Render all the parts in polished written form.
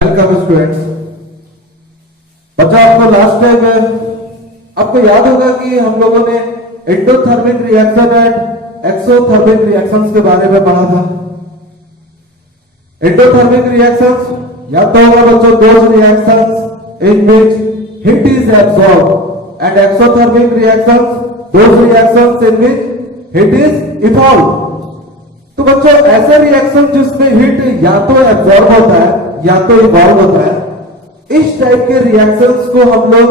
Welcome students. बच्चा आपको last time आपको याद होगा कि हम लोगों ने endothermic reaction and exothermic reactions के बारे में पढ़ा था। एंडोथर्मिक रिएक्शंस याद तो होगा बच्चों, those reactions in which heat is absorbed and exothermic reactions those reactions in which heat is evolve. तो बच्चों ऐसे रिएक्शन जिसमें हीट या तो एब्सॉर्ब होता है या तो इवॉल्व होता है, इस टाइप के रिएक्शंस को हम लोग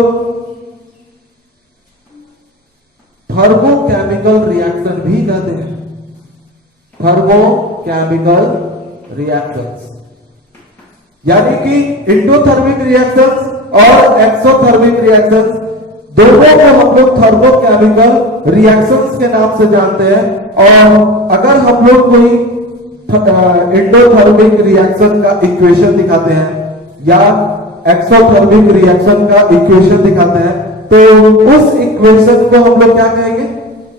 थर्मोकेमिकल रिएक्शन भी कहते हैं। थर्मोकेमिकल रिएक्शंस यानी कि एंडोथर्मिक रिएक्शंस और एक्सोथर्मिक रिएक्शंस दोनों को हम लोग थर्मोकेमिकल रिएक्शंस के नाम से जानते हैं। और अगर हम लोग कोई एंडोथर्मिक रिएक्शन का इक्वेशन दिखाते हैं या एक्सोथर्मिक रिएक्शन का इक्वेशन दिखाते हैं तो उस इक्वेशन को हम लोग क्या कहेंगे?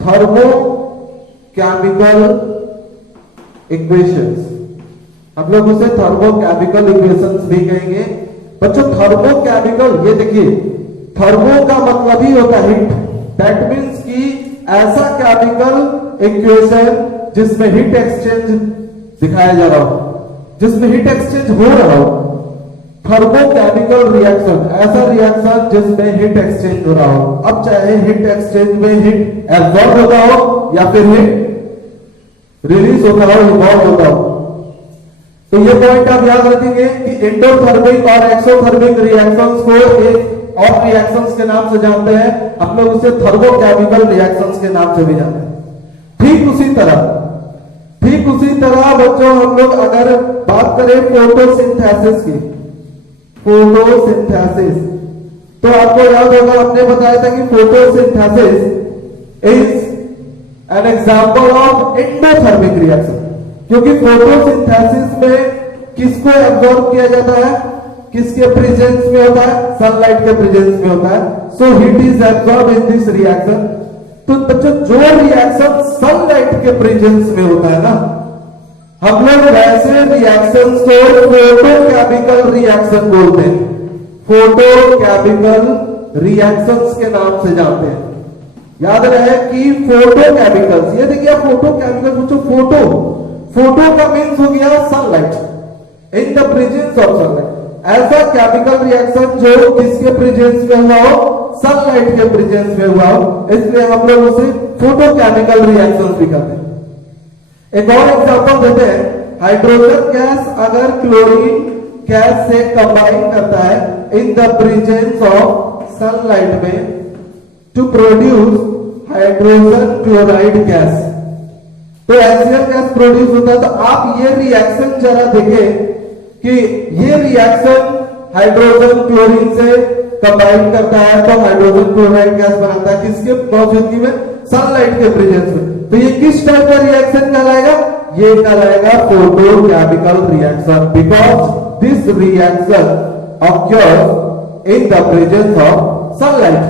Thermochemical equations. हम लोग उसे थर्मोकेमिकल इक्वेशंस भी कहेंगे। बच्चों थर्मोकेमिकल, ये देखिए थर्मो का मतलब ही होता है हीट। दैट मीन्स कि ऐसा केमिकल इक्वेशन जिसमें हीट एक्सचेंज दिखाया जा रहा हो, जिसमें हीट एक्सचेंज हो रहा हो। थर्मोकेमिकल रिएक्शन ऐसा रिएक्शन जिसमें हीट एक्सचेंज हो रहा हो। अब चाहे हीट एक्सचेंज में हीट एब्सॉर्ब होता हो या फिर हीट रिलीज होता हो, इवॉल्व होता हो। तो ये पॉइंट आप याद रखेंगे कि एंडोथर्मिक और एक्सोथर्मिक रिएक्शंस को एक और रिएक्शंस के नाम से जानते हैं। हम लोग उसे थर्मोकेमिकल रिएक्शंस के नाम से भी जानते हैं। ठीक उसी तरह बच्चों हम लोग अगर बात करें फोटोसिंथेसिस की, फोटोसिंथेसिस, तो आपको याद होगा हमने बताया था कि photosynthesis is an example of endothermic reaction. क्योंकि फोटोसिंथेसिस में किसको एब्जॉर्ब किया जाता है? किसके प्रेजेंस में होता है? सनलाइट के प्रेजेंस में होता है। So heat is absorb in this reaction. तो बच्चों जो रिएक्शन सनलाइट के प्रेजेंस में होता है ना, हम लोग वैसे रिएक्शंस को फोटोकेमिकल रिएक्शन बोलते हैं। फोटोकेमिकल रिएक्शंस के नाम से जानते हैं। याद रहे कि फोटोकेमिकल्स, ये देखिए फोटोकेमिकल बच्चों, फोटो का मीन्स हो गया sunlight, in the presence of sunlight. ऐसा केमिकल रिएक्शन जो किसके प्रेजेंस में हुआ हो? सनलाइट के प्रेजेंस में हुआ हो, इसलिए हम लोग उसे फोटोकेमिकल रिएक्शन भी कहते हैं। एक और एग्जांपल देते हैं। हाइड्रोजन गैस अगर क्लोरीन गैस से कंबाइन करता है in the presence of sunlight में to produce hydrogen chloride gas, तो HCl गैस प्रोड्यूस होता है। तो आप ये रिएक्शन जरा देखें कि ये रिएक्शन हाइड्रोजन क्लोरीन से कंबाइन करता है तो हाइड्रोजन क्लोराइड गैस बनाता है। किसके मौजूदगी में? सनलाइट के प्रेजेंस में। तो ये किस टाइप का रिएक्शन कहलाएगा? ये कहलाएगा photochemical reaction, because this reaction occurs in the presence of sunlight.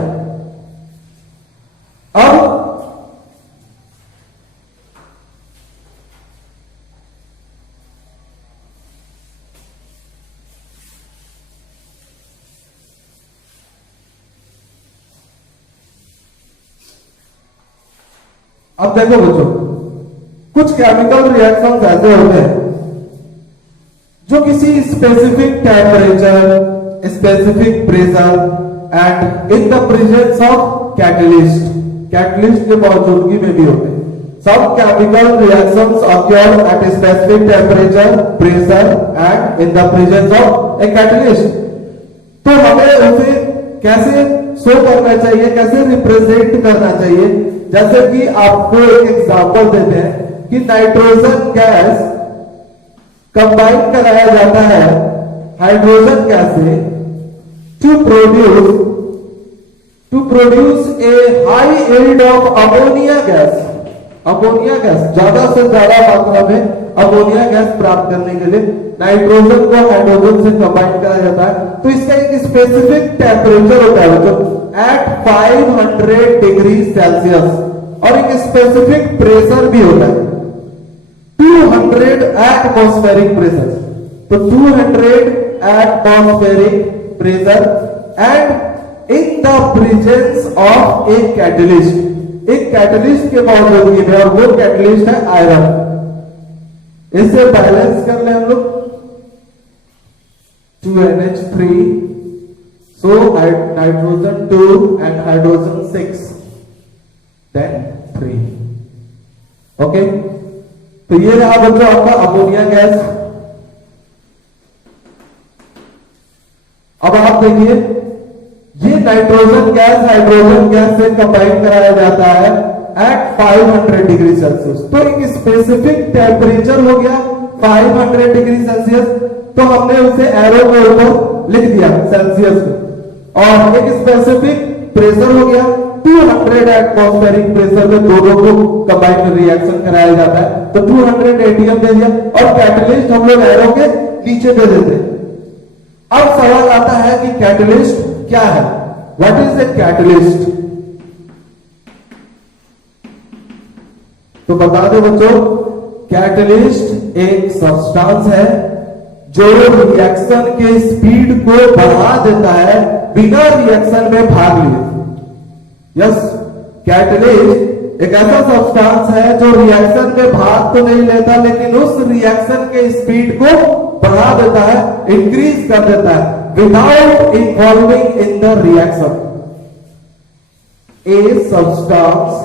अब देखो बच्चों, कुछ केमिकल रिएक्शंस ऐसे होते हैं जो किसी specific temperature, specific pressure and in the presence of catalyst के मौजूदगी में भी होते हैं। सब chemical reactions occur at specific temperature, pressure and in the presence of a catalyst. तो हमें उसे कैसे शो करना चाहिए, कैसे रिप्रेजेंट करना चाहिए? जैसे कि आपको एक एग्जांपल देते हैं कि नाइट्रोजन गैस कंबाइन कराया जाता है हाइड्रोजन गैस से to produce a high yield of ammonia gas. Ammonia gas, ज्यादा से ज्यादा मात्रा में अमोनिया गैस प्राप्त करने के लिए नाइट्रोजन को हाइड्रोजन से कंबाइन कराया जाता है। तो इसका एक स्पेसिफिक टेम्परेचर होता है जो एट 500 डिग्री सेल्सियस, और एक स्पेसिफिक प्रेशर भी होता है 200 एटमॉस्फेरिक प्रेशर। तो 200 atmospheric pressure and in the presence of a catalyst, एक कैटलिस्ट के मौजूदगी में, और वो कैटलिस्ट है आयरन। इसे बैलेंस कर ले हम लोग, 2NH3, so nitrogen 2 and hydrogen 6, then 3। Okay, तो ये रहा बच्चों आपका अमोनिया गैस। अब आप देखिए, ये नाइट्रोजन गैस हाइड्रोजन गैस से कंबाइन कराया जाता है एट 500 डिग्री सेल्सियस। तो एक स्पेसिफिक टेम्परेचर हो गया 500 डिग्री सेल्सियस, तो हमने उसे एरो के ऊपर लिख दिया सेल्सियस में, और एक स्पेसिफिक प्रेशर हो गया 200 एटमॉस्फेरिक प्रेशर में, दोनों को कंबाइन रिएक्शन कराया जाता है, तो 200 एटीएम दे दिया, और कैटलिस्ट हम लोग एरो के नीचे दे देते हैं। अब सवाल आता है कि कैटलिस्ट क्या है, व्हाट इज ए कैटलिस्ट? तो बता दो बच्चों, कैटलिस्ट एक सब्सटेंस है जो रिएक्शन के स्पीड को बढ़ा देता है बिना रिएक्शन में भाग लिए। यस, कैटलिस्ट एक ऐसा सब्सटेंस है जो रिएक्शन में भाग तो नहीं लेता, लेकिन उस रिएक्शन के स्पीड को बढ़ा देता है, इंक्रीज कर देता है without involving in the reaction। A substance,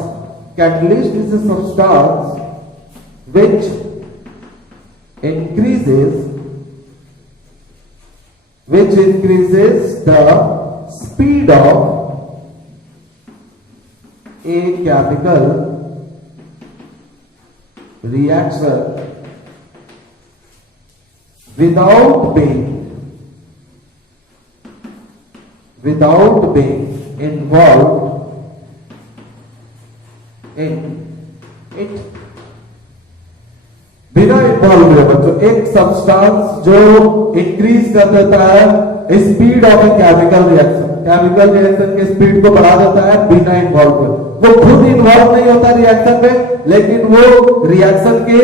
catalyst is a substance which increases the speed of a chemical reaction without being involved in it। बिना इन्वॉल्व हुए बच्चों, एक सब्सटेंस जो इंक्रीज कर देता है speed of a chemical reaction के speed को बढ़ा देता है बिना इन्वॉल्व हुए। वो खुद इन्वॉल्व नहीं होता रिएक्शन में, लेकिन वो रिएक्शन के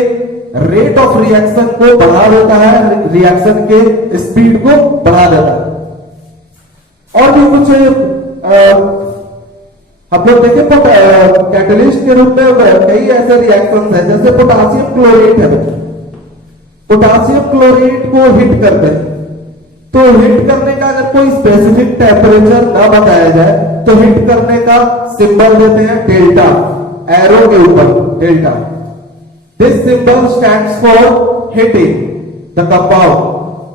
रेट ऑफ रिएक्शन को बढ़ा देता है, रिएक्शन के स्पीड को बढ़ा देता है। और भी कुछ हम लोग देखें, कैटलिस्ट के रूप में कई ऐसे रिएक्शंस हैं, जैसे पोटासियम क्लोरेट है। पोटासियम क्लोरेट को हिट करते हैं, तो हिट करने का अगर कोई स्पेसिफिक टेम्परेचर ना बताया जाए तो हिट करने का सिंबल देते हैं डेल्टा, एरो के ऊपर delta. This symbol stands for heating the compound.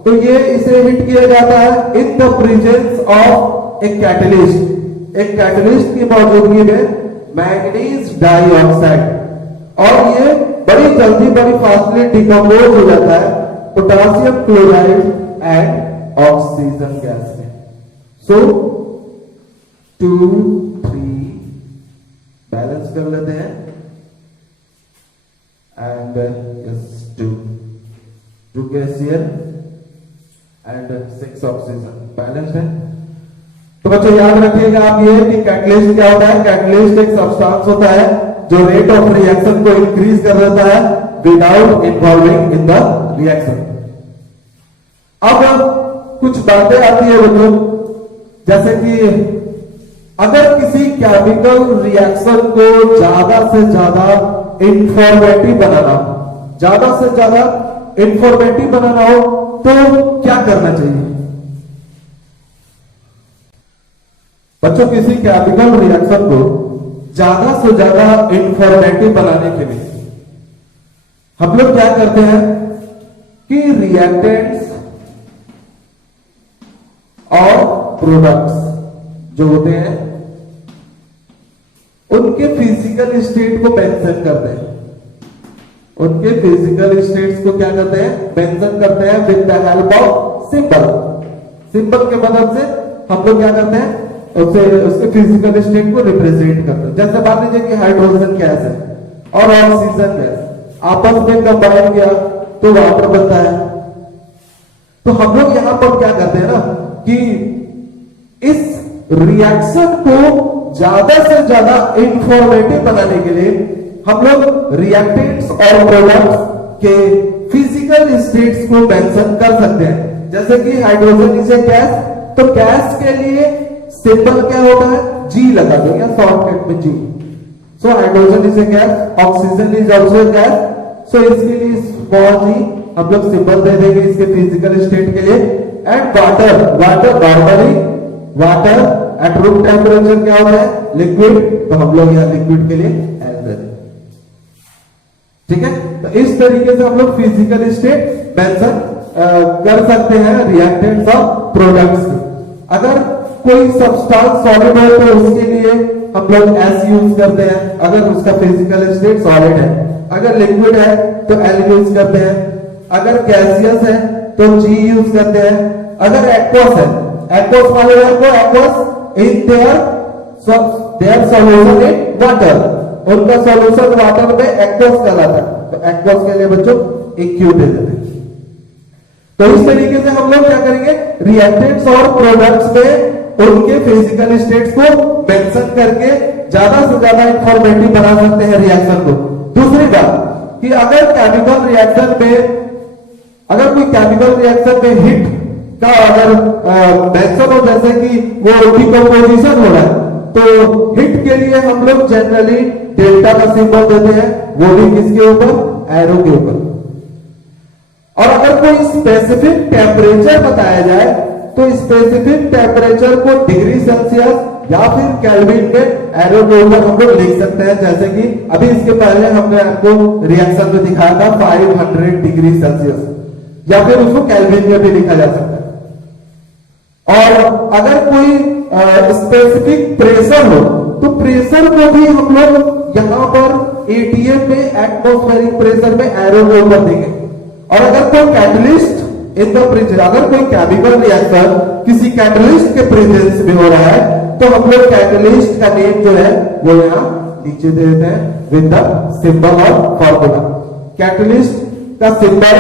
तो ये इसे हिट किया जाता है इन द प्रेजेंस ऑफ एक कैटलिस्ट, एक कैटलिस्ट की मौजूदगी में मैंगनीज डाइऑक्साइड, और ये बड़ी जल्दी बड़ी फास्टली डिकम्पोज हो जाता है potassium chloride and oxygen gas में। सो 2 3 बैलेंस कर लेते हैं, and yes 2 gas here and 6 oxygen balanced है। तो बच्चों याद रखिएगा आप ये कि कैटलिस्ट क्या होता है। कैटलिस्ट एक सब्सटेंस होता है जो रेट ऑफ रिएक्शन को इंक्रीज कर देता है without involving in the reaction. अब कुछ बातें आती है बच्चों, जैसे कि अगर किसी केमिकल रिएक्शन को ज्यादा से ज्यादा इंफॉर्मेटिव बनाना हो तो क्या करना चाहिए बच्चों? किसी केमिकल रिएक्शन को ज्यादा से ज्यादा इंफॉर्मेटिव बनाने के लिए हम लोग क्या करते हैं कि रिएक्टेंट्स और प्रोडक्ट्स जो होते हैं उनके फिजिकल स्टेट को मेंशन करते हैं। उनके फिजिकल स्टेट्स को क्या करते हैं? मेंशन करते हैं with the help of symbol के मदद से हम लोग क्या करते हैं? उसके फिजिकल स्टेट को रिप्रेजेंट करते हैं। जैसे मान लीजिए कि हाइड्रोजन गैस है और ऑक्सीजन गैस आपस में कंबाइन किया तो वाटर बनता है। तो हम लोग यहां पर क्या करते हैं ना कि इस रिएक्शन को ज्यादा से ज्यादा इंफॉर्मेटिव बनाने के लिए हम लोग रिएक्टेंट्स और प्रोडक्ट्स के फिजिकल स्टेट्स को मेंशन कर सकते हैं। जैसे कि हाइड्रोजन इज ए गैस, तो गैस के लिए सिंबल क्या होता है, जी लगा देंगे शॉर्टकट में जी। So hydrogen is a gas, oxygen is also a gas, so इसके लिए स्मॉल जी हम लोग सिंबल दे देंगे इसके फिजिकल स्टेट के लिए। And water, water normally water at room temperature क्या होता है, लिक्विड, तो हम लोग यहाँ लिक्विड के लिए एल दे देंगे। ठीक है, तो इस तरीके से हम लोग फिजिकल स्टेट मेंशन कर सकते हैं रिएक्टेंट्स और प्रोडक्ट्स की। अगर कोई सब्सटेंस सॉलिड हो तो उसके लिए हम लोग एस यूज करते हैं, अगर उसका फिजिकल स्टेट सॉलिड है। अगर लिक्विड है तो एल यूज करते हैं, अगर गैसियस है तो जी यूज करते हैं। अगर एक्वस है, एक्वस वाले को aqueous in their solution in water, उनका सॉल्यूशन वाटर में एक्वस कहलाता है, तो एक्वस के लिए बच्चों एक क्यू दे देते हैं। तो इस तरीके से हम लोग क्या करेंगे, रिएक्टेंट्स और प्रोडक्ट्स में उनके फिजिकल स्टेट्स को मेंशन करके ज्यादा से ज्यादा इंफॉर्मेटिव बना सकते हैं रिएक्शन को। दूसरी बात कि अगर केमिकल रिएक्शन में, अगर कोई केमिकल रिएक्शन में हिट का अगर मेंशन हो, जैसे कि वो डिकम्पोजिशन हो रहा है, तो हिट के लिए हम लोग जनरली डेल्टा का सिंबल देते हैं, वो भी किसके ऊपर, एरो के ऊपर। और अगर कोई स्पेसिफिक टेम्परेचर बताया जाए तो स्पेसिफिक टेम्परेचर को डिग्री सेल्सियस या फिर केल्विन में एरो के ऊपर हम लोग लिख सकते हैं। जैसे कि अभी इसके पहले हमने आपको रिएक्शन में दिखाया था 500 डिग्री सेल्सियस, या फिर उसको केल्विन में भी लिखा जा सकता है। और अगर कोई स्पेसिफिक प्रेशर हो तो प्रेशर को भी हम लोग यहां पर एटीएम में एटमॉस्फेरिक प्रेशर में एरो के ऊपर देंगे। और अगर कोई कैटलिस्ट इन द प्रेजेंस, अगर कोई केमिकल रिएक्शन किसी कैटलिस्ट के प्रेजेंस में हो रहा है तो हम लोग कैटलिस्ट का नेम जो है वो यहाँ नीचे दे देते हैं विद द सिंबल और फॉर्मूला। कैटलिस्ट का सिंबल,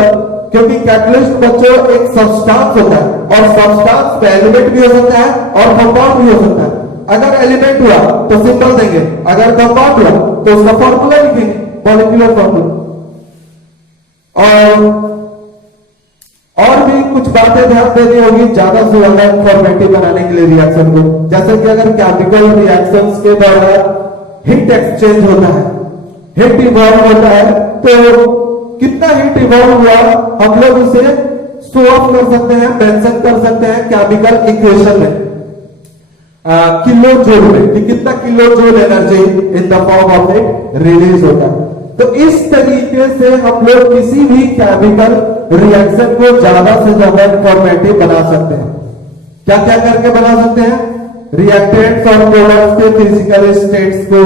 क्योंकि कैटलिस्ट बच्चों एक सब्सटेंस होता है और सब्सटेंस में एलिमेंट भी हो सकता है और कंपाउंड भी हो सकता है। अगर एलिमेंट हुआ तो सिंबल देंगे, अगर कंपाउंड हुआ तो उसका फॉर्मूला लिखेंगे, मॉलिक्यूलर फॉर्मूला। और भी कुछ बातें ध्यान देनी होगी ज्यादा से ज्यादा इंफॉर्मेटिव बनाने के लिए रिएक्शन को। जैसे कि अगर केमिकल रिएक्शंस के दौरान हीट एक्सचेंज होता है, हीट इवॉल्व होता है, तो कितना हीट इवॉल्व हुआ हम लोग उसे शो ऑफ कर सकते हैं, मेंशन कर सकते हैं केमिकल इक्वेशन में, किलो जूल में, कि कितना kilo joule energy in the form of it release होता है। तो इस तरीके से हम लोग किसी भी केमिकल रिएक्शन को ज्यादा से ज्यादा इंफॉर्मेटिव बना सकते हैं। क्या क्या करके बना सकते हैं, रिएक्टेंट्स और प्रोडक्ट्स के फिजिकल स्टेट्स को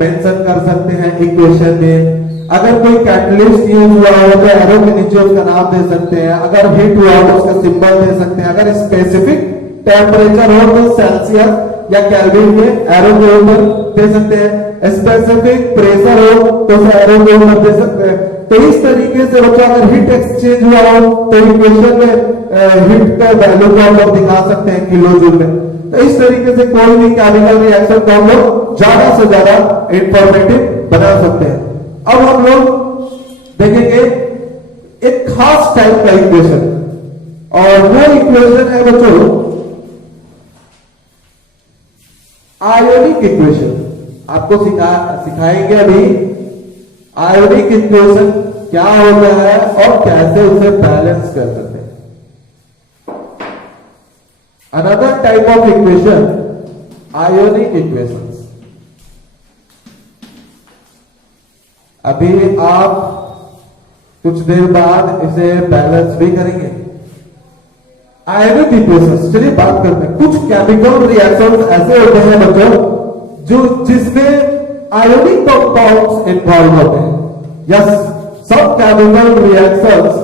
मेंशन कर सकते हैं इक्वेशन में। अगर कोई कैटलिस्ट यूज हुआ हो तो एरो के नीचे उसका नाम दे सकते हैं, अगर हिट हुआ तो उसका सिंबल दे सकते हैं, अगर स्पेसिफिक टेम्परेचर हो तो सेल्सियस या केल्विन में एरो के ऊपर दे सकते हैं, स्पेसिफिक प्रेशर हो तो एरो के ऊपर दे सकते हैं। तो इस तरीके से बच्चों अगर हीट एक्सचेंज हुआ हो तो इक्वेशन में हीट का वैल्यू को हम लोग दिखा सकते हैं किलो जूल में। तो इस तरीके से कोई भी केमिकल रिएक्शन को हम लोग ज्यादा से ज्यादा इंफॉर्मेटिव बना सकते हैं। अब हम लोग देखेंगे एक खास टाइप का इक्वेशन, और वो इक्वेशन है बच्चों आयोनिक इक्वेशन। आपको सिखाएंगे अभी आयोनिक इक्वेशन क्या होता है और कैसे उसे बैलेंस कर सकते हैं। Another type of equation ionic equations. अभी आप कुछ देर बाद इसे बैलेंस भी करेंगे। आयोनिक इक्वेशंस, चलिए बात करते हैं। कुछ केमिकल रिएक्शंस ऐसे होते हैं बच्चों जो जिसमें आयोनिक कंपाउंड्स इन्वॉल्व होते हैं। Yes, some chemical reactions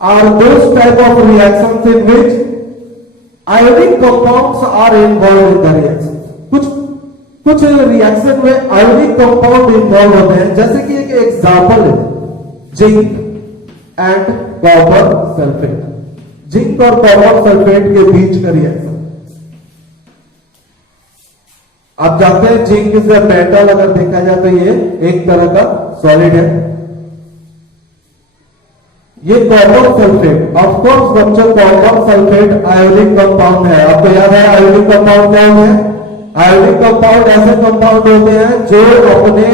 are those type of reactions in which ionic compounds are involved in the reaction. कुछ रिएक्शन में आयोनिक कंपाउंड इन्वॉल्व होते हैं, जैसे कि एक एग्जांपल है zinc and copper sulphate. Zinc और कॉपर सल्फेट के बीच का रिएक्शन। आप जानते हैं जिंक इज अ मेटल, अगर देखा जाए तो ये एक तरह का सॉलिड है। ये कॉपर सल्फेट, ऑफ कोर्स बच्चों कॉपर सल्फेट आयोनिक कंपाउंड है। आपको याद है आयोनिक कंपाउंड क्या होते हैं? आयोनिक कंपाउंड ऐसे कंपाउंड होते हैं जो अपने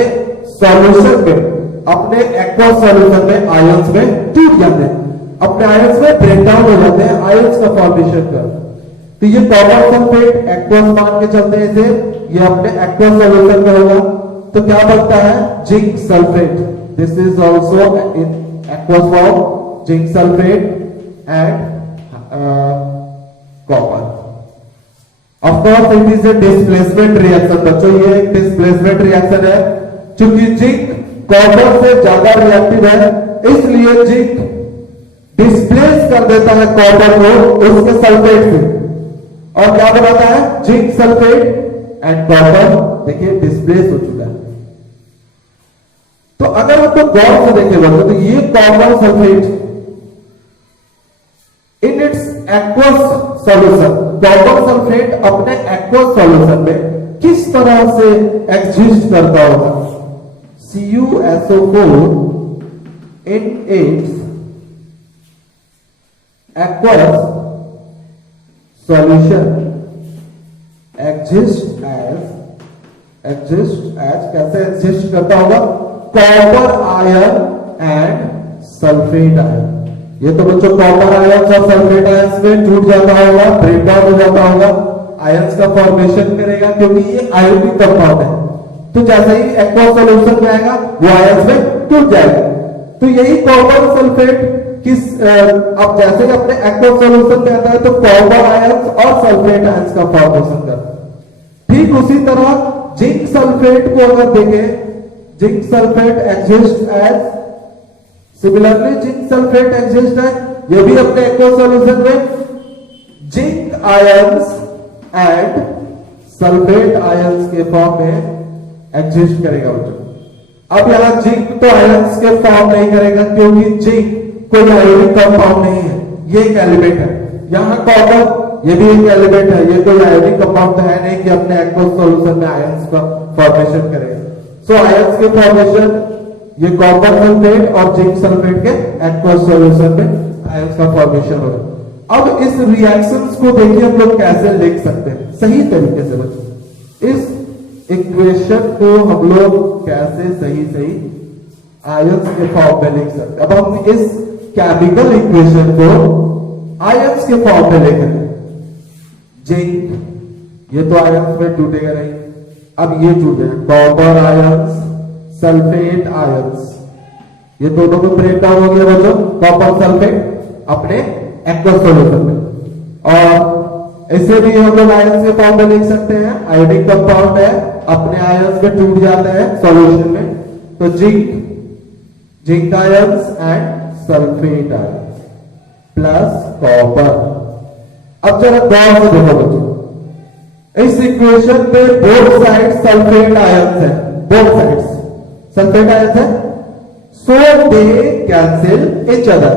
सॉल्यूशन में, अपने एक्वस सॉल्यूशन में आयंस में टूट जाते हैं, अपने आयंस में ब्रेक डाउन हो जाते हैं, आयंस का फॉर्मेशन कर। तो ये कॉपर सल्फेट एक्वस मान के चलते हैं इसे, ये अपने एक्वस सॉल्यूशन में होगा तो क्या बनता है? Zinc sulphate. This is also in aqueous form, zinc sulphate and copper. Of course it is a displacement reaction बच्चों, ये एक डिस्प्लेसमेंट रिएक्शन है। चूंकि जिंक कॉपर से ज्यादा रिएक्टिव है इसलिए जिंक डिस्प्लेस कर देता है कॉपर को उसके सल्फेट से, और क्या बनाता है? जिंक सल्फेट एंड कॉपर देखिए डिस्प्लेस हो चुका है। तो अगर आपको गौर से देखेगा तो ये copper sulphate in its aqueous solution, copper sulphate अपने एक्वस सॉल्यूशन में किस तरह से एग्जिस्ट करता होगा? CuSO4 in its aqueous solution exist as कैसे एग्जिस्ट करता होगा? Copper ion and sulphate ion. ये तो बच्चों कॉपर आयन और सल्फेट आयन में टूट जाता होगा, ब्रेक डाउन हो जाता होगा, आयंस का फॉर्मेशन करेगा क्योंकि ये आयोनिक कंपाउंड है। तो जैसे ही एक्वस सॉल्यूशन में आएगा वो आयंस में टूट जाएगा। तो यही कॉपर सल्फेट किस अब जैसे ही अपने एक्वस सॉल्यूशन में आता है तो कॉपर आयंस और सल्फेट आयंस का फॉर्मेशन करता है। ठीक उसी तरह जिंक सल्फेट को अगर देखें, zinc sulphate exist as, similarly zinc sulphate exist है, ये भी अपने एक्वस सॉल्यूशन में zinc ions and sulphate ions के फॉर्म में एग्जिस्ट करेगा बच्चों। अब यहां जिंक तो आयंस के फॉर्म नहीं करेगा क्योंकि जिंक कोई आयोनिक कंपाउंड नहीं है, ये एक एलिमेंट है। यहां कॉपर ये भी एक एलिमेंट है, ये कोई आयोनिक कंपाउंड तो है नहीं कि अपने एक्वस सॉल्यूशन में आयंस का फॉर्मेशन करेगा। सो आयंस के फॉर्मेशन ये कॉपर सल्फेट और जिंक सल्फेट के एक्वस सॉल्यूशन में आयंस का फॉर्मेशन होगा। अब इस रिएक्शंस को देखिए हम लोग कैसे लिख सकते हैं सही तरीके से बच्चों। इस इक्वेशन को हम लोग कैसे सही आयंस के फॉर्म में लिख सकते हैं। अब हम इस केमिकल इक्वेशन को आयंस के फॉर्म में लिख रहे हैं। जिंक ये तो आयंस में टूटेगा नहीं, अब ये टूट गया, कॉपर आयंस, सल्फेट आयंस, ये दोनों में ब्रेक डाउन हो गया बच्चों, कॉपर सल्फेट अपने एक्वस सॉल्यूशन में। और इसे भी हम लोग आयंस के फॉर्म में लिख सकते हैं, आयोनिक कंपाउंड है, अपने आयंस में टूट जाते हैं सॉल्यूशन में, तो zinc ions and sulphate ions plus copper. अब जरा गौर से देखो बच्चों, इस इक्वेशन पे बोथ साइड सल्फेट आयंस है, बोथ साइड्स सल्फेट आयंस है, सो दे कैंसिल ईच अदर,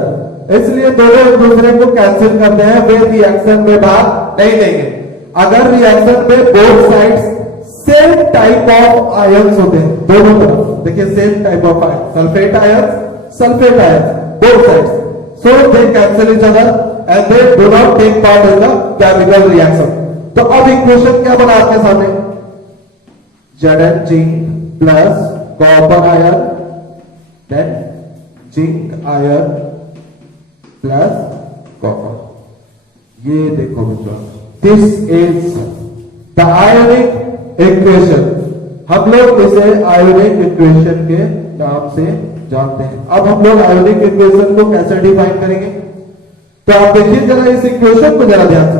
इसलिए दोनों एक दूसरे को कैंसिल करते हैं, वे रिएक्शन में भाग नहीं देंगे। अगर रिएक्शन में both sides same type of ions होते हैं, दोनों तरफ देखिए same type of ion, sulphate ions, sulphate ions, both sides, so they cancel each other and they do not take part in the chemical reaction. तो अब equation क्या बना आपके सामने? Zn zinc plus copper ion, then zinc ion plus copper. ये देखो बच्चों, this is the ionic equation. हम लोग इसे आयोनिक इक्वेशन के नाम से जानते हैं। अब हम लोग आयोनिक इक्वेशन को कैसे डिफाइन करेंगे? तो आप देखिए जरा इस इक्वेशन को जरा ध्यान से।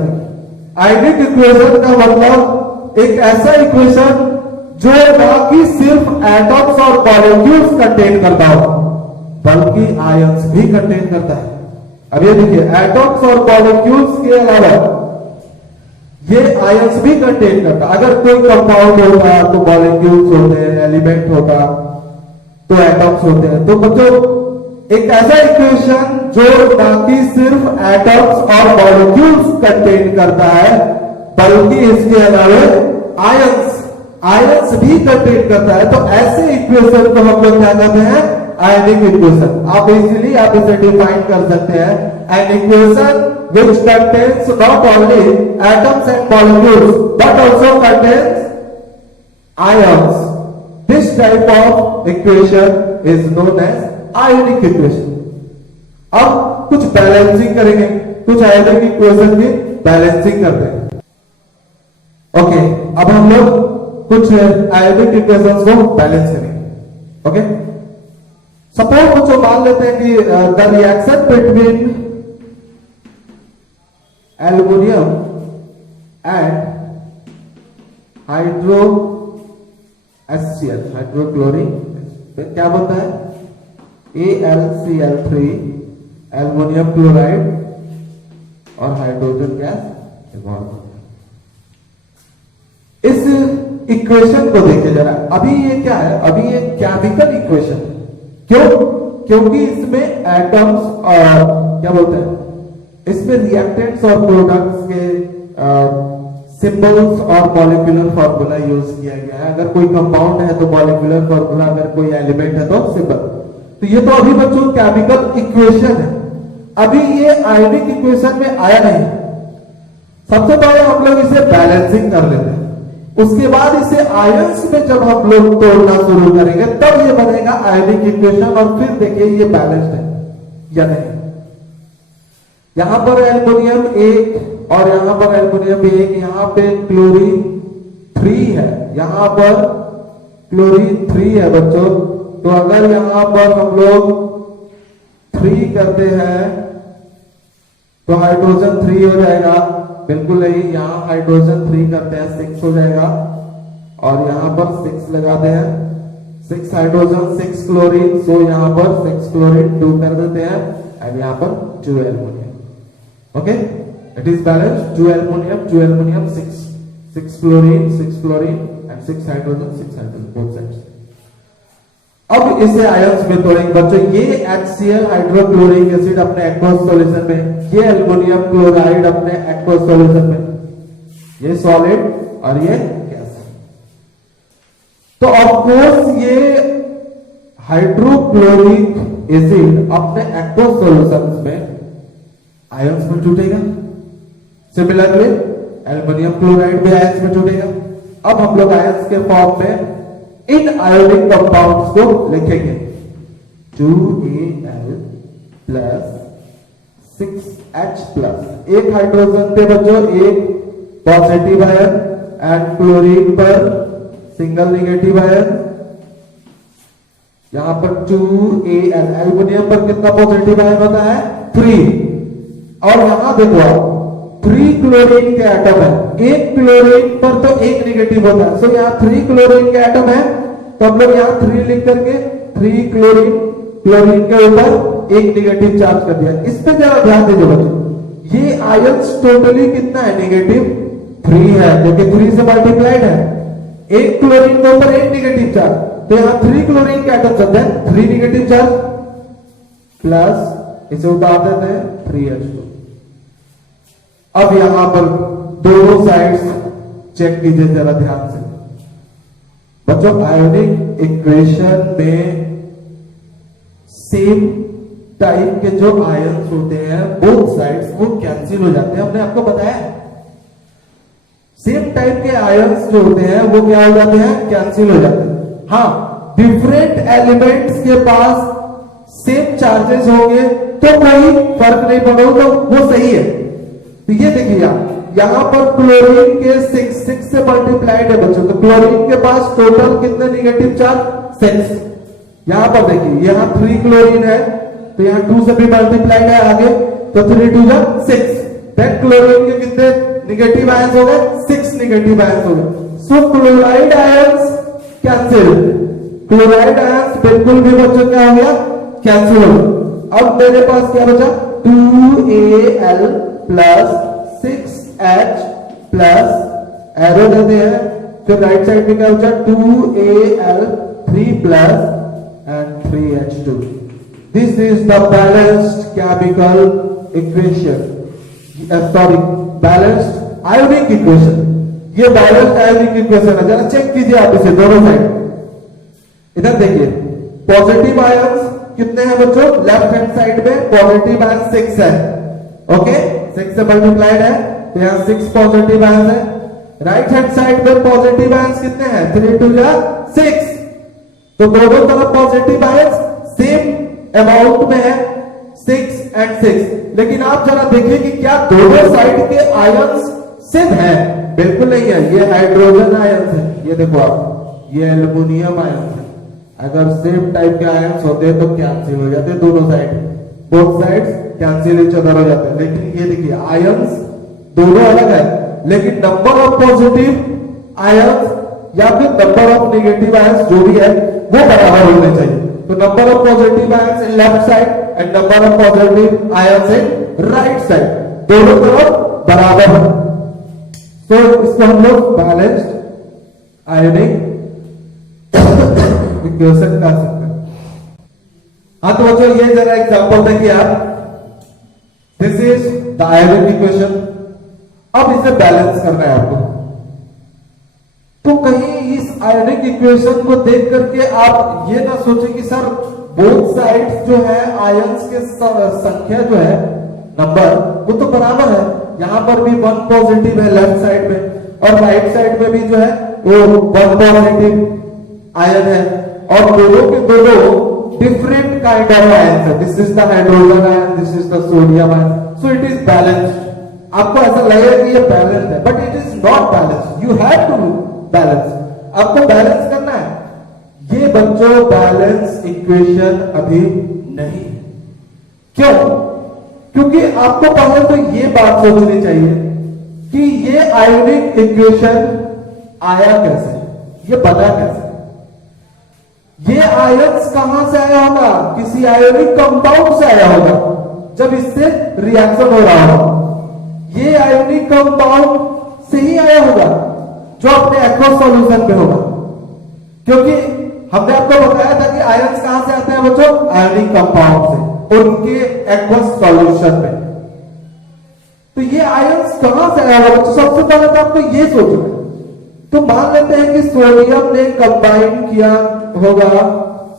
आयोनिक इक्वेशन का मतलब एक ऐसा इक्वेशन जो ना कि सिर्फ एटम्स और मॉलिक्यूल्स कंटेन करता हो बल्कि आयंस भी कंटेन करता है। अब ये देखिए, एटम्स और मॉलिक्यूल्स के अलावा ये आयंस भी कंटेन करता है। अगर कोई कंपाउंड होता तो मॉलिक्यूल्स होते हैं, एलिमेंट होता तो एटम्स होते हैं। तो बच्चों एक ऐसा इक्वेशन जो ना कि सिर्फ एटम्स और मॉलिक्यूल्स कंटेन करता है बल्कि इसके अलावा आयंस भी कंटेन करता है, तो ऐसे इक्वेशन को हम लोग क्या कहते हैं? आयनिक इक्वेशन। आप इजीली आप इसे डिफाइन कर सकते हैं, an equation which contains not only atoms and molecules but also contains ions. This type of equation is known as ionic equation. अब कुछ बैलेंसिंग करेंगे, कुछ आयनिक इक्वेशन की बैलेंसिंग करते हैं। ओके, अब हम लोग कुछ आयनिक इक्वेशंस को बैलेंस करेंगे। ओके, सपोज कुछ मान लेते हैं कि the reaction between aluminium and hydro HCl hydrochloric क्या बनता है, AlCl3 एल्युमिनियम क्लोराइड और हाइड्रोजन गैस इवॉल्व होता है। इस इक्वेशन को देखिए जरा, अभी ये क्या है, अभी ये केमिकल इक्वेशन है। क्यों? क्योंकि इसमें एटम्स और क्या बोलते हैं, इसमें रिएक्टेंट्स और प्रोडक्ट्स के सिंबल्स और मॉलिक्यूलर फार्मूला यूज किया गया है। अगर कोई कंपाउंड है तो मॉलिक्यूलर फार्मूला, अगर कोई एलिमेंट है तो सिंबल। तो ये तो अभी बच्चों केमिकल इक्वेशन है, अभी ये आयनिक इक्वेशन में आया नहीं। सबसे पहले हम लोग इसे बैलेंसिंग कर लेते हैं, उसके बाद इसे आयंस में जब हम लोग तोड़ना शुरू करेंगे तब ये बनेगा आयनिक इक्वेशन, और फिर देखिए ये बैलेंस्ड है या नहीं। यहां पर एल्युमिनियम 1 और यहां पर एल्युमिनियम 1, यहां पे क्लोरीन 3 है, यहां पर क्लोरीन 3 है बच्चों। तो अगर यहां पर हम लोग 3 करते हैं तो हाइड्रोजन 3 हो जाएगा, बिल्कुल नहीं, यहां हाइड्रोजन 3 करते हैं 6 हो जाएगा, और यहां पर 6 लगाते हैं, 6 हाइड्रोजन 6 क्लोरीन, सो यहां पर 6 क्लोरीन 2 कर देते हैं, और यहां पर 2 aluminium. Okay, it is balanced, 2 aluminium 6 chlorine and 6 hydrogen both sides. अब इसे आयंस में तोड़ेंगे बच्चों, ये HCl हाइड्रोक्लोरिक एसिड अपने एक्वस सॉल्यूशन में, ये एल्युमिनियम क्लोराइड अपने एक्वस सॉल्यूशन में, ये सॉलिड और ये गैस। तो ऑफ कोर्स ये हाइड्रोक्लोरिक एसिड अपने एक्वस सॉल्यूशन में आयंस में टूटेगा। सिमिलरली एल्युमिनियम क्लोराइड भी आयंस में टूटेगा। अब हम लोग आयंस के फॉर्म में इन आयोनिक कंपाउंड्स को लिखेंगे, 2Al प्लस 6H प्लस, एक हाइड्रोजन पे बच्चों एक पॉजिटिव आयन एंड क्लोरीन पर सिंगल नेगेटिव आयन। यहां पर 2Al, एल्युमिनियम पर कितना पॉजिटिव आयन होता है, 3, और यहां देखो आप 3 क्लोरीन के एटम है, एक क्लोरीन पर तो एक नेगेटिव होता है, सो यहां 3 क्लोरीन के एटम है, तो हम लोग यहां 3 लिख करके 3 क्लोरीन के ऊपर एक नेगेटिव चार्ज कर दिया। इस पे जरा ध्यान दीजिए बच्चों, ये आयंस टोटली कितना है, नेगेटिव 3 है, क्योंकि 3 से मल्टीप्लाइड है, एक क्लोरीन के ऊपर एक नेगेटिव चार्ज, तो यहां 3 क्लोरीन के एटम होते हैं, 3 नेगेटिव चार्ज प्लस इसे उतार देते हैं 3H2। अब यहां पर दोनों साइड्स चेक कीजिए जरा ध्यान से बच्चों, आयोनिक इक्वेशन में सेम टाइप के जो आयंस होते हैं बोथ साइड्स वो कैंसिल हो जाते हैं। हमने आपको बताया सेम टाइप के आयंस जो होते हैं वो क्या हो जाते हैं, कैंसिल हो जाते हैं। हाँ, डिफरेंट एलिमेंट्स के पास सेम चार्जेस होंगे तो कोई फर्क नहीं पड़ेगा, तो वो सही है। तो ये देखिए यहां पर क्लोरीन के 6 से मल्टीप्लाइड है बच्चों, तो क्लोरीन के पास टोटल कितने नेगेटिव चार्ज 6। यहां पर देखिए यहां 3 क्लोरीन है, तो यहां 2 से भी मल्टीप्लाइड है आगे, तो 3 2 6, देन क्लोरीन के कितने नेगेटिव आयंस हो गए, 6 नेगेटिव आयंस हो गए। So chloride ions cancel, chloride ions बिल्कुल भी बच्चों क्या हो गया, कैंसिल हो गया। अब मेरे पास क्या बचा, 2Al plus 6H plus arrow देते हैं, फिर राइट साइड में क्या बचा, 2Al 3 plus and 3H2। This is the balanced chemical equation, sorry balanced ionic equation. ये बैलेंस्ड आयोनिक इक्वेशन है, जरा चेक कीजिए आप इसे दोनों साइड। इधर देखिए पॉजिटिव आयंस कितने हैं बच्चों? लेफ्ट हैंड साइड में पॉजिटिव आयन 6 है, ओके 6 से मल्टीप्लाइड है तो यहाँ 6 पॉजिटिव आयन है। राइट हैंड साइड में पॉजिटिव आयन कितने हैं? 3 2 6, तो दोनों तरफ पॉजिटिव आयन सेम अमाउंट में है 6 एंड 6। लेकिन आप जरा देखिए कि क्या दोनों साइड के आयंस सेम है? बिल्कुल नहीं है। ये हाइड्रोजन आयन है, ये देखो आप, ये एल्युमिनियम आयन है। अगर सेम टाइप के आयंस होते हैं तो कैंसिल हो जाते हैं दोनों side, both sides cancel each other हो जाते हैं। लेकिन ये देखिए आयंस दोनों अलग है, लेकिन नंबर ऑफ पॉजिटिव आयंस या फिर नंबर ऑफ नेगेटिव आयंस जो भी है वो बराबर होने चाहिए। तो number of positive ions in left side and number of positive ions in right side, दोनों तरफ बराबर है। तो इसको हम लोग बैलेंस्ड आयनिक इक्वेशन कह सकते हैं। हाँ तो बच्चों ये जरा एग्जांपल देखिए आप, this is the ionic equation. अब इसे बैलेंस करना है आपको। तो कहीं इस आयनिक इक्वेशन को देख करके आप ये ना सोचें कि सर बोथ साइड्स जो है आयंस के संख्या जो है नंबर वो तो बराबर है। यहां पर भी 1 पॉजिटिव है लेफ्ट साइड में और राइट साइड में भी जो है वो 1 पॉजिटिव आयन है और दोनों के दोनों डिफरेंट काइंड ऑफ आयन है। This is the hydrogen ion, this is the sodium ion, so it is balanced. आपको ऐसा लगेगा कि ये बैलेंस है, but it is not balance. You have to balance, आपको बैलेंस करना है। ये बच्चों बैलेंस इक्वेशन अभी नहीं। क्यों? क्योंकि आपको पहले तो ये बात सोचनी चाहिए कि ये आयोनिक इक्वेशन आया कैसे, ये बना कैसे। ये आयंस कहां से आया होगा? किसी आयोनिक कंपाउंड से आया होगा जब इससे रिएक्शन हो रहा होगा। ये आयोनिक कंपाउंड से ही आया होगा जो अपने एक्वस सॉल्यूशन में होगा, क्योंकि हमने आपको बताया था कि आयंस कहां से आते हैं बच्चों? आयोनिक कंपाउंड से, उनके एक्वस सॉल्यूशन में। तो ये आयंस कहां से आया होगा बच्चों? सबसे पहले तो आपको ये सोचना है। तो मान लेते हैं कि सोडियम ने कंबाइन किया होगा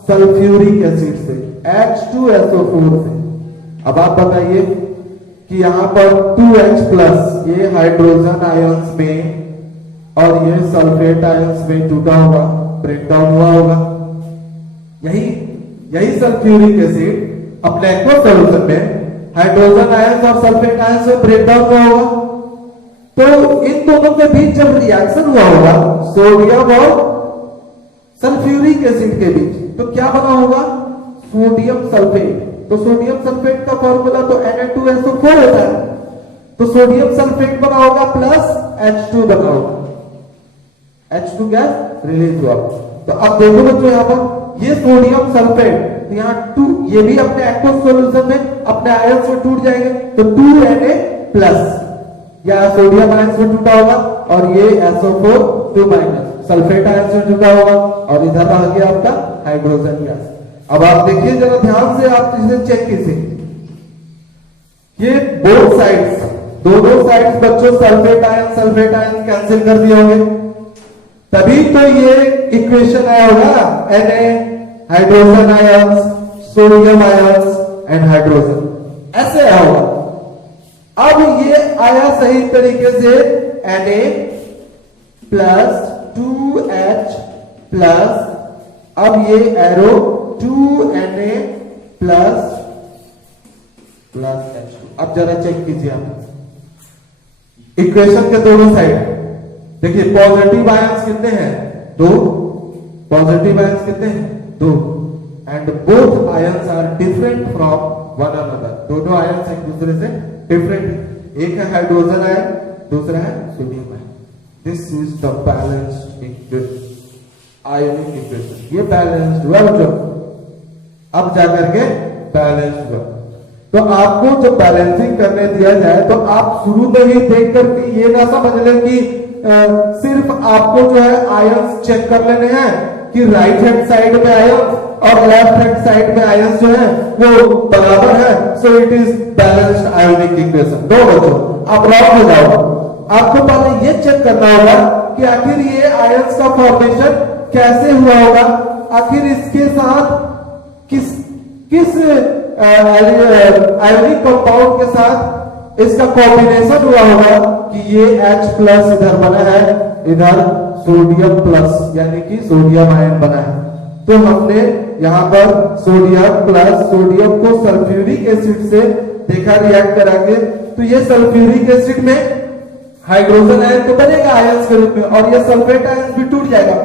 सल्फ्यूरिक एसिड से, H2SO4 से। अब आप बताइए कि यहां पर 2H प्लस ये हाइड्रोजन आयंस में और ये सल्फेट आयंस में टूटा होगा, ब्रेकडाउन हुआ होगा। यही सल्फ्यूरिक एसिड अपने एक्वस सॉल्यूशन में हाइड्रोजन आयंस और सल्फेट आयंस में ब्रेकडाउन हुआ होगा। तो इन दोनों के बीच जब रिएक्शन हुआ होगा सोडियम और सल्फ्यूरिक एसिड के बीच, तो क्या बना होगा? Sodium sulphate. तो सोडियम सल्फेट का फॉर्मूला तो Na2SO4 होता है, तो सोडियम सल्फेट बना होगा प्लस H2 बना होगा, H2 गैस रिलीज हुआ। तो अब देखो बच्चों यहां पर ये सोडियम सल्फेट, तो यहाँ 2 ये भी अपने एक्वस सॉल्यूशन में अपने आयंस में टूट जाएंगे, तो 2Na प्लस या सोडियम आयंस में टूटा होगा और ये SO4 2 माइनस सल्फेट आयंस में टूटा होगा और इधर आ गया आपका हाइड्रोजन गैस। अब आप देखिए जरा ध्यान से, आप इसे चेक कीजिए। ये बोथ साइड्स, दोनों साइड्स बच्चों सल्फेट आयन कैंसिल कर दिए होंगे, तभी तो ये इक्वेशन आया होगा Na hydrogen ions, sodium ions and hydrogen, ऐसे आया होगा। अब ये आया सही तरीके से Na प्लस 2H प्लस, अब ये एरो 2Na प्लस H2। अब जरा चेक कीजिए आप इक्वेशन के दोनों साइड। देखिए पॉजिटिव आयंस कितने हैं? 2। पॉजिटिव आयंस कितने हैं? 2। And both ions are different from one another. दोनों आयंस एक दूसरे से डिफरेंट है। एक है हाइड्रोजन आयन, दूसरा है sodium ion. This is the balanced equation, ionic equation. ये बैलेंस्ड हुआ बच्चों, अब जाकर के बैलेंस्ड हुआ। तो आपको जब बैलेंसिंग करने दिया जाए तो आप शुरू में ही देख करके ये ना समझ लें कि सिर्फ आपको जो है आयंस चेक कर लेने हैं कि राइट हैंड साइड में आयंस और लेफ्ट हैंड साइड में आयंस जो है वो बराबर है, सो it is balanced ionic equation. दो बच्चों आप रॉन्ग हो जाओ। आपको पहले ये चेक करना होगा कि आखिर ये आयंस का फॉर्मेशन कैसे हुआ होगा, आखिर इसके साथ किस आयोनिक कंपाउंड के साथ इसका कॉम्बिनेशन हुआ होगा कि ये H प्लस इधर बना है, इधर सोडियम प्लस यानी कि सोडियम आयन बना है। तो हमने यहां पर सोडियम प्लस सोडियम को सल्फ्यूरिक एसिड से देखा रिएक्ट करा के, तो ये सल्फ्यूरिक एसिड में हाइड्रोजन आयन तो बनेगा आयंस के रूप में, और ये सल्फेट आयन भी टूट जाएगा।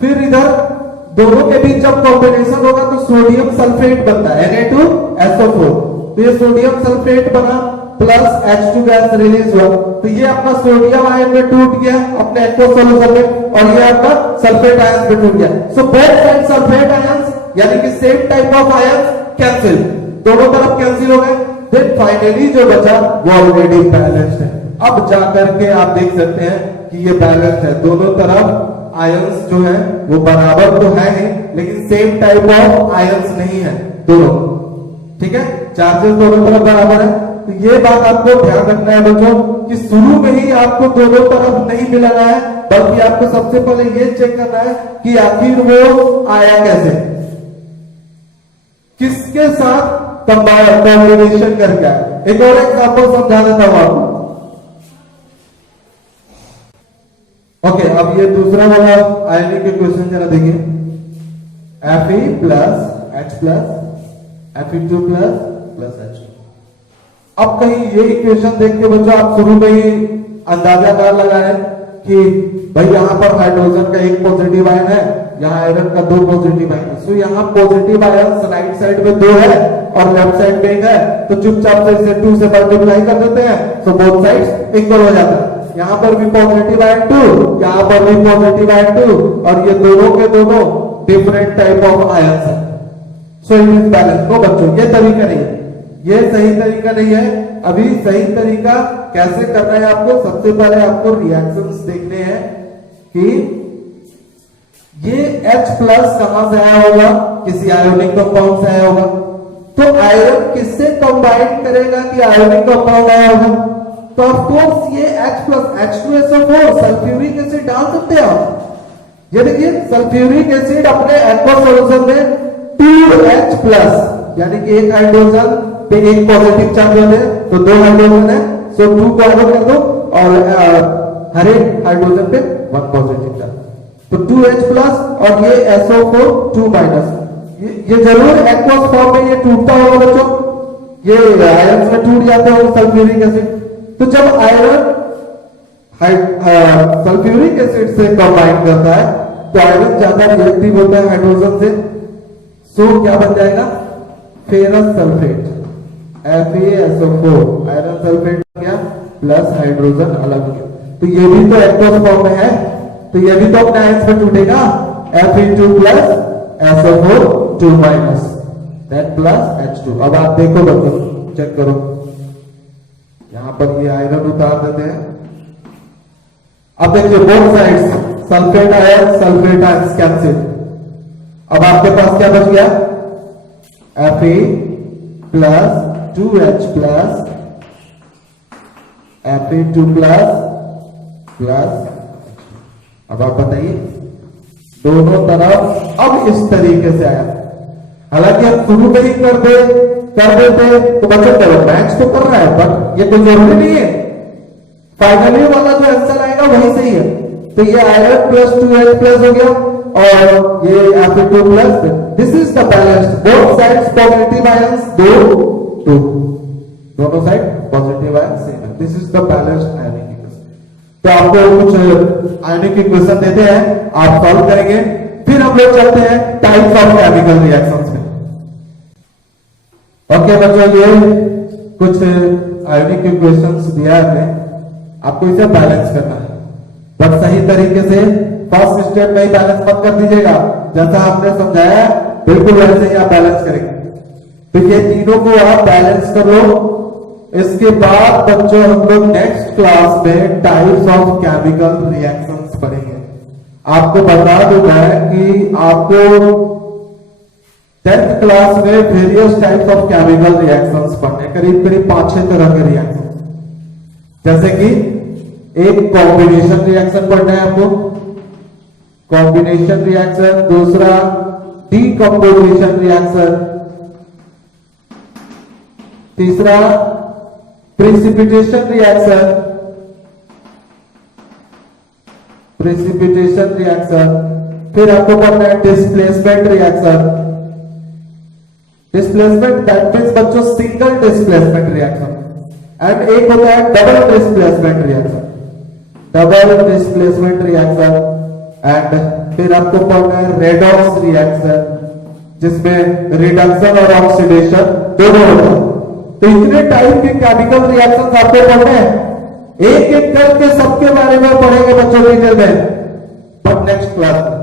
फिर इधर दोनों के बीच जब कॉम्बिनेशन होगा तो सोडियम सल्फेट बनता है Na2SO4। तो ये सोडियम सल्फेट बना प्लस H2 गैस रिलीज हुआ, तो ये अपना सोडियम आयन में टूट गया अपने एक्वस सॉल्यूशन में, और ये आपका सल्फेट आयन में टूट गया। So both side sulphate ions यानी कि same type of ions cancel, दोनों तरफ कैंसिल हो गए। देन फाइनली जो बचा वो ऑलरेडी बैलेंस्ड है। अब जाकर के आप देख सकते हैं कि ये बैलेंस्ड है, दोनों तरफ आयंस जो है वो बराबर तो है ही, लेकिन सेम टाइप ऑफ आयंस नहीं है दोनों, ठीक है, चार्जेस दोनों तरफ बराबर है। तो ये बात आपको ध्यान रखना है बच्चों कि शुरू में ही आपको दोनों तरफ नहीं मिलाना है, बल्कि आपको सबसे पहले ये चेक करना है कि आखिर वो आया कैसे, किसके साथ कॉम्बिनेशन करके आया। एक और एग्जांपल समझा देता हूं आपको। ओके, अब ये दूसरा वाला आयनिक इक्वेशन जरा देखिए, Fe plus H plus Fe2 plus H2। अब कहीं ये इक्वेशन देख के बच्चों आप शुरू में ही अंदाजा कर लगाए कि भाई यहां पर हाइड्रोजन का एक पॉजिटिव आयन है, यहाँ आयरन का दो पॉजिटिव आयन है। सो यहाँ पॉजिटिव आयन राइट साइड में दो है और लेफ्ट साइड में एक है, तो चुपचाप से इसे 2 से मल्टीप्लाई कर देते हैं, सो बोथ साइड्स इक्वल हो जाता है। यहाँ पर भी पॉजिटिव आयन 2, यहाँ पर भी पॉजिटिव आयन 2, और ये दोनों के दोनों डिफरेंट टाइप ऑफ आयंस है। सो इट इज बैलेंस। तो बच्चों ये तरीका नहीं है, ये सही तरीका नहीं है। अभी सही तरीका कैसे करना है आपको, सबसे पहले आपको रिएक्शंस देखने हैं कि ये H प्लस कहां से आया होगा, किसी आयोनिक कंपाउंड से आया होगा। तो आयरन किससे कंबाइन करेगा कि आयोनिक कंपाउंड आया होगा, तो ऑफ कोर्स ये H plus H2SO4 sulphuric acid डाल सकते हैं आप। ये देखिए सल्फ्यूरिक एसिड अपने एक्वस सॉल्यूशन में 2H प्लस यानी कि एक हाइड्रोजन पे एक पॉजिटिव चार्ज होते हैं, तो दो हाइड्रोजन है, सो 2 को ऐड कर दो और हर एक हाइड्रोजन पे 1 पॉजिटिव चार्ज, तो 2H प्लस और ये SO4 2 माइनस। ये जरूर एक्वस फॉर्म में ये टूटता होगा बच्चों, ये आयंस में टूट जाते हैं सल्फ्यूरिक एसिड। तो जब आयरन सल्फ्यूरिक एसिड से कंबाइन करता है तो आयरन ज्यादा रिएक्टिव होता है हाइड्रोजन से, सो क्या बन जाएगा, ferrous sulphate FeSO4 iron sulphate क्या प्लस हाइड्रोजन अलग हो गया। तो ये भी तो एक्वस फॉर्म में है, तो ये भी तो अपने आयंस में टूटेगा, Fe2 plus SO4 2 minus that plus H2। अब आप देखो बच्चों, चेक करो, यहां पर ये आयरन उतार देते हैं। अब देखिए both sides sulphate ion cancel. अब आपके पास क्या बच गया, Fe plus 2H plus Fe2 plus. अब आप बताइए दोनों तरफ अब इस तरीके से आया। हालांकि हम शुरू में ही कर देते तो बच्चों करो मैच तो कर रहा है, बट ये कोई जरूरी नहीं है, फाइनली वाला जो आंसर आएगा वही सही है। तो ये आयरन प्लस 2H प्लस हो गया और ये Fe2 plus. This is the balance, both sides positive ions, दोनों साइड पॉजिटिव आयन सेम है। This is the balanced ionic equation. तो आपको कुछ आयनिक इक्वेशन देते हैं, आप सॉल्व करेंगे, फिर हम लोग चलते हैं टाइप्स ऑफ केमिकल रिएक्शंस में। ओके बच्चों, ये कुछ आयनिक इक्वेशंस दिया है हमने, आपको इसे बैलेंस करना है, बट सही तरीके से फर्स्ट स्टेप में ही बैलेंस मत कर दीजिएगा, जैसा आपने समझाया बिल्कुल वैसे ही आप बैलेंस करेंगे। तो ये तीनों को आप बैलेंस कर लो। इसके बाद बच्चों हम लोग नेक्स्ट क्लास में टाइप्स ऑफ केमिकल रिएक्शंस पढ़ेंगे। आपको बता दूंगा कि आपको 10th क्लास में various types of chemical reactions पढ़ने, करीब करीब 5-6 तरह के रिएक्शन, जैसे कि एक कॉम्बिनेशन रिएक्शन पढ़ना है आपको, कॉम्बिनेशन रिएक्शन, दूसरा डीकंपोजिशन रिएक्शन, तीसरा प्रिसिपिटेशन रिएक्शन, प्रिसिपिटेशन रिएक्शन। फिर आपको पढ़ना है displacement reaction. Displacement that means बच्चों सिंगल डिस्प्लेसमेंट रिएक्शन, एंड एक होता है double displacement reaction, double displacement reaction. And फिर आपको पढ़ना है रेडॉक्स रिएक्शन, जिसमें रिडक्शन और ऑक्सीडेशन दोनों होता है। तो इतने टाइप के केमिकल रिएक्शंस आपको पढ़ने हैं, एक एक करके सबके बारे में पढ़ेंगे बच्चों डिटेल में, बट नेक्स्ट क्लास में।